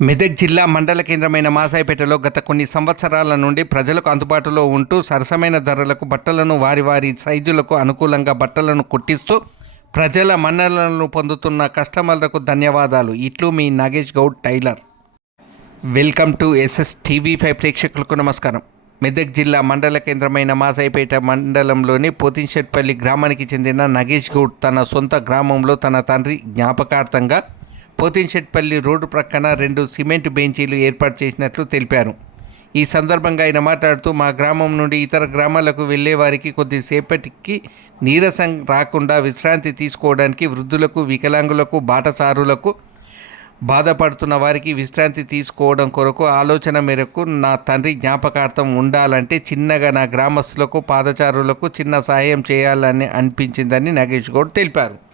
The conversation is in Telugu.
మెదక్ జిల్లా మండల కేంద్రమైన మాసాయిపేటలో గత కొన్ని సంవత్సరాల నుండి ప్రజలకు అందుబాటులో ఉంటూ సరసమైన ధరలకు బట్టలను వారి వారి సైజులకు అనుకూలంగా బట్టలను కుట్టిస్తూ ప్రజల మన్నలను పొందుతున్న కస్టమర్లకు ధన్యవాదాలు. ఇట్లు మీ Nagesh Goud tailor. Welcome to SS TV five ప్రేక్షకులకు నమస్కారం. మెదక్ జిల్లా మండల కేంద్రమైన మాసాయిపేట మండలంలోని పోతిన్షెట్పల్లి గ్రామానికి చెందిన నగేష్ గౌడ్ తన సొంత గ్రామంలో తన తండ్రి జ్ఞాపకార్థంగా పోతిన్షెట్పల్లి రోడ్డు ప్రక్కన రెండు సిమెంట్ బెంచీలు ఏర్పాటు చేసినట్లు తెలిపారు. ఈ సందర్భంగా ఆయన మాట్లాడుతూ మా గ్రామం నుండి ఇతర గ్రామాలకు వెళ్ళే వారికి కొద్దిసేపటికి నీరసం రాకుండా విశ్రాంతి తీసుకోవడానికి వృద్ధులకు వికలాంగులకు బాటసారులకు బాధపడుతున్న వారికి విశ్రాంతి తీసుకోవడం కొరకు ఆలోచన మేరకు నా తండ్రి జ్ఞాపకార్థం ఉండాలంటే చిన్నగా నా గ్రామస్తులకు పాదచారులకు చిన్న సహాయం చేయాలని అనిపించిందని నాగేష్ గౌడ్ తెలిపారు.